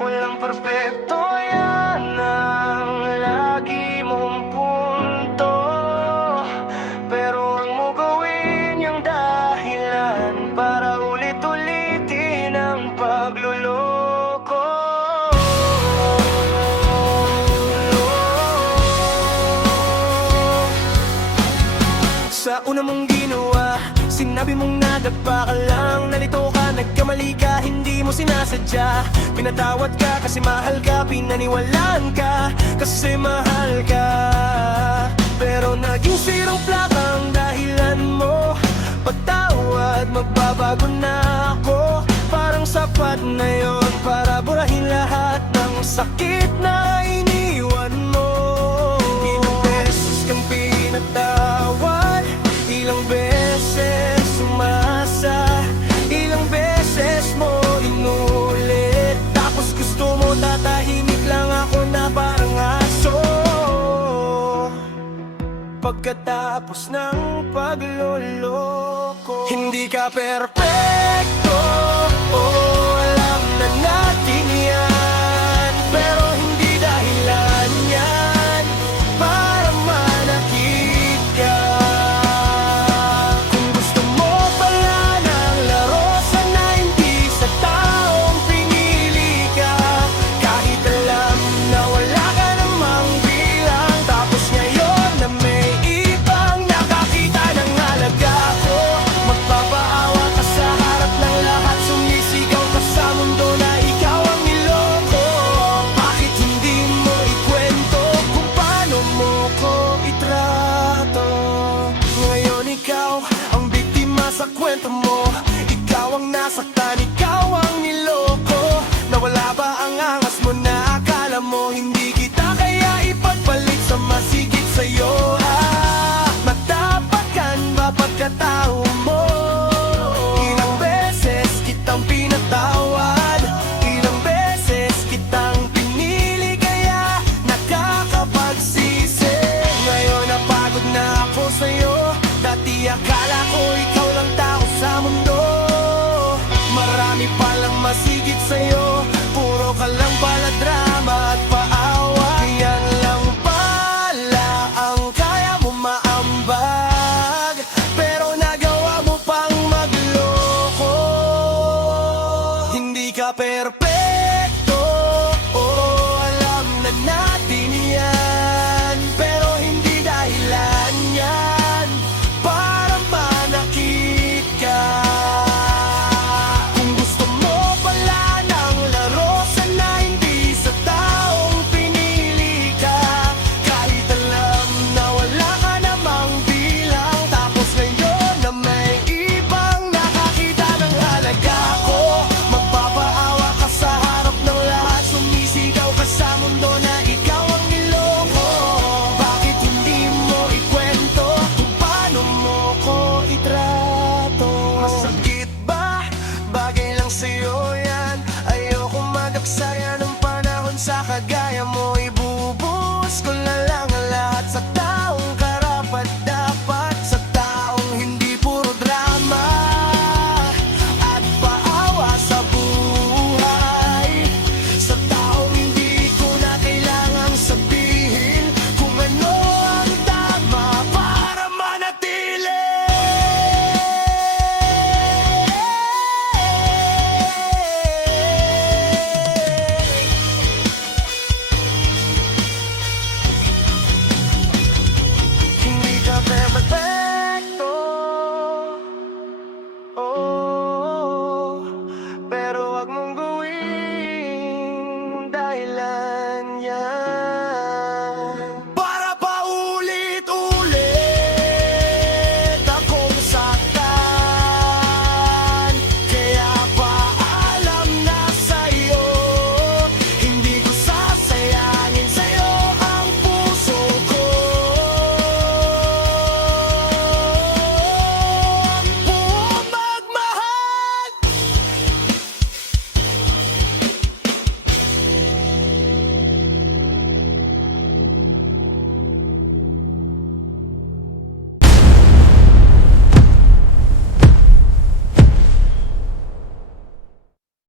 Walang perpekto, yan ang lagi mong punto. Pero ang mo gawin yung dahilan para ulit-ulitin ang pagluloko. Sa una mong ginawa, sinabi mong nadagpa ka lang. Nalito ka, nagkamali ka, hindi mo sinasadya. Pinatawad ka kasi mahal ka, pinaniwalaan ka kasi mahal ka. Pero naging sirang plaka ang dahilan mo. Pagtawad, magbabago na ako. Parang sapat na yon para burahin lahat ng sakit na iniwan mo. Ilang beses kang pinatawad, ilang beses umasa, ilang beses mo inulit. Tapos gusto mo tatahimik lang ako na parang aso. Pagkatapos ng pagloloko, hindi ka perpekto, oh, alam na natin yan. Pero hindi dahilan yan para manakit ka. Kung gusto mo pala ng laro, sana hindi sa taong pinili ka. Kahit alam na wala ka namang bilang, tapos ngayon na may ibang nakakita ng halaga ko. Magpapaawa ka sa harap ng lahat, sumisigaw ka sa mundo na ikaw ang niloko. Bakit hindi mo ikwento kung paano mo ko itrato? Ngayon ikaw ang biktima sa kwento mo. Ikaw ang nasaktan, ikaw ang niloko. Nawala ba ang angas mo na akala mo hindi kita kaya ipagpalit sa masigit sa'yo? Matapakan ba pagkatao mo? Ilang beses kitang pinatawad, ilang beses kitang pinili kaya nakakapagsisi. Ngayon napagod na ako sa'yo. Dati akala ko ikaw lang tao sa mundo. Marami palang masigit sa'yo, puro ka lang pala drama at paawa. Yan lang pala ang kaya mo maambag, pero nagawa mo pang magloko. Hindi ka perfect.